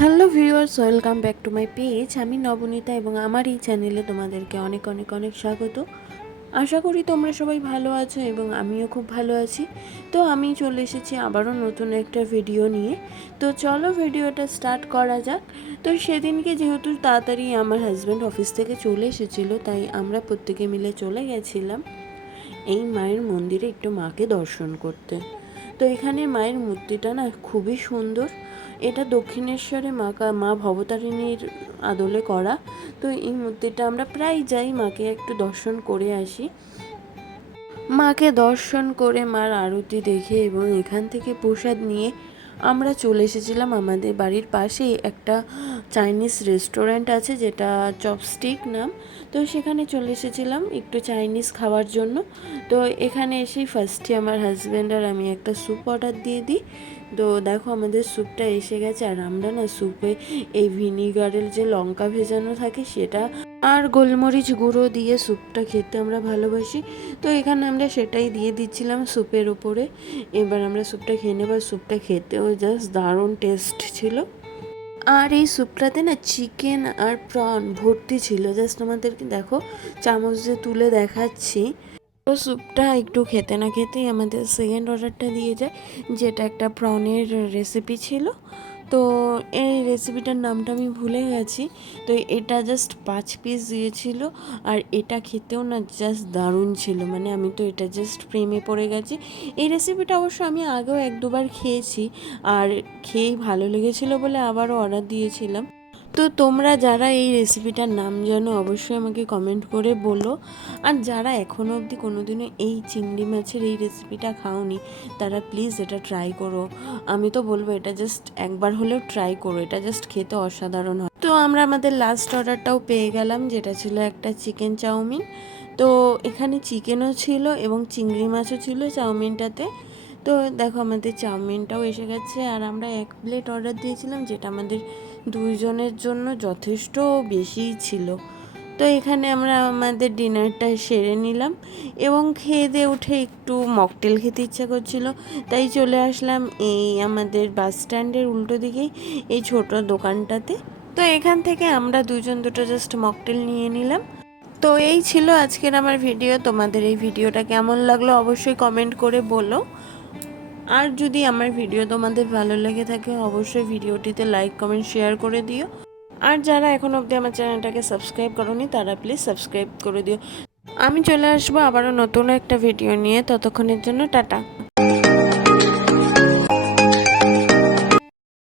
Hello viewers, welcome back to my page. আমি নবনীতা এবং আমার এই চ্যানেলে তোমাদেরকে অনেক অনেক অনেক স্বাগত। আশা করি তোমরা সবাই ভালো আছো এবং আমিও খুব ভালো আছি। তো আমি চলে এসেছি আবারও নতুন একটা ভিডিও নিয়ে। তো চলো ভিডিওটা স্টার্ট করা যাক। তো সেদিনকে যেহেতু তাড়াতাড়ি আমার হাজব্যান্ড অফিস থেকে চলে এসেছিল, তাই আমরা প্রত্যেকে মিলে চলে গেছিলাম এই মায়ের মন্দিরে একটু মাকে দর্শন করতে। তো এখানে মায়ের মূর্তিটা না খুবই সুন্দর। এটা দক্ষিণেশ্বরে মা মা ভবতারিণীর আদলে করা। তো এই মূর্তিটা আমরা প্রায় যাই মাকে একটু দর্শন করে আসি। মাকে দর্শন করে মার আরতি দেখে এবং এখান থেকে প্রসাদ নিয়ে আমরা চলে এসেছিলাম আমাদের বাড়ির পাশেই একটা চাইনিজ রেস্টুরেন্ট আছে যেটা চপস্টিক নাম। তো সেখানে চলে এসেছিলাম একটু চাইনিজ খাওয়ার জন্য। তো এখানে এসেই ফার্স্টে আমার হাজব্যান্ড আর আমি একটা স্যুপ অর্ডার দিয়ে দিই। তো দেখো আমাদের স্যুপটা এসে গেছে আর আমরা না স্যুপে এই ভিনিগারের যে লঙ্কা ভেজানো থাকে সেটা আর গোলমরিচ গুঁড়ো দিয়ে স্যুপটা খেতে আমরা ভালোবাসি। তো এখানে আমরা সেটাই দিয়ে দিচ্ছিলাম স্যুপের ওপরে। এবার আমরা স্যুপটা খেয়ে নেবার স্যুপটা খেতেও জাস্ট দারুণ টেস্ট ছিল। আর এই স্যুপটাতে না চিকেন আর প্রন ভর্তি ছিল। জাস্ট আমাদেরকে দেখো, চামচ দিয়ে তুলে দেখাচ্ছি। তো স্যুপটা একটু খেতে না খেতেই আমাদের সেকেন্ড অর্ডারটা দিয়ে যায়, যেটা একটা প্রনের রেসিপি ছিল। তো এই রেসিপিটার নামটা আমি ভুলে গেছি। তো এটা জাস্ট পাঁচ পিস দিয়েছিল আর এটা খেতেও না জাস্ট দারুণ ছিল। মানে আমি তো এটা জাস্ট প্রেমে পড়ে গেছি। এই রেসিপিটা অবশ্য আমি আগেও এক দুবার খেয়েছি আর খেয়েই ভালো লেগেছিলো বলে আবারও অর্ডার দিয়েছিলাম। তো তোমরা যারা এই রেসিপিটার নাম জানো, অবশ্যই আমাকে কমেন্ট করে বলো। আর যারা এখনও অবধি কোনোদিনও এই চিংড়ি মাছের এই রেসিপিটা খাওনি, তারা প্লিজ এটা ট্রাই করো। আমি তো বলব, এটা জাস্ট একবার হলেও ট্রাই করো, এটা জাস্ট খেতে অসাধারণ হয়। তো আমরা আমাদের লাস্ট অর্ডারটাও পেয়ে গেলাম, যেটা ছিল একটা চিকেন চাউমিন। তো এখানে চিকেনও ছিল এবং চিংড়ি মাছও ছিল চাউমিনটাতে। তো দেখো আমাদের চাউমিনটাও এসে গেছে আর আমরা এক প্লেট অর্ডার দিয়েছিলাম যেটা আমাদের দুইজনের জন্য যথেষ্ট বেশিই ছিল। তো এখানে আমরা আমাদের ডিনারটা সেরে নিলাম এবং খেয়ে দিয়ে উঠে একটু মকটেল খেতে ইচ্ছা করছিল। তাই চলে আসলাম এই আমাদের বাস স্ট্যান্ডের উল্টো দিকেই এই ছোট দোকানটাতে। তো এখান থেকে আমরা দুজন দুটো জাস্ট মকটেল নিয়ে নিলাম। তো এই ছিল আজকের আমার ভিডিও তোমাদের এই ভিডিওটা কেমন লাগল অবশ্যই কমেন্ট করে বলো। আর যদি আমার ভিডিও তোমাদের ভালো লেগে থাকে, অবশ্যই ভিডিওটিতে লাইক কমেন্ট শেয়ার করে দিও। আর যারা এখন অবধি আমার চ্যানেলটাকে সাবস্ক্রাইব করনি, তারা প্লিজ সাবস্ক্রাইব করে দিও। আমি চলে আসব আবারও নতুন একটা ভিডিও নিয়ে। ততক্ষণের জন্য টাটা।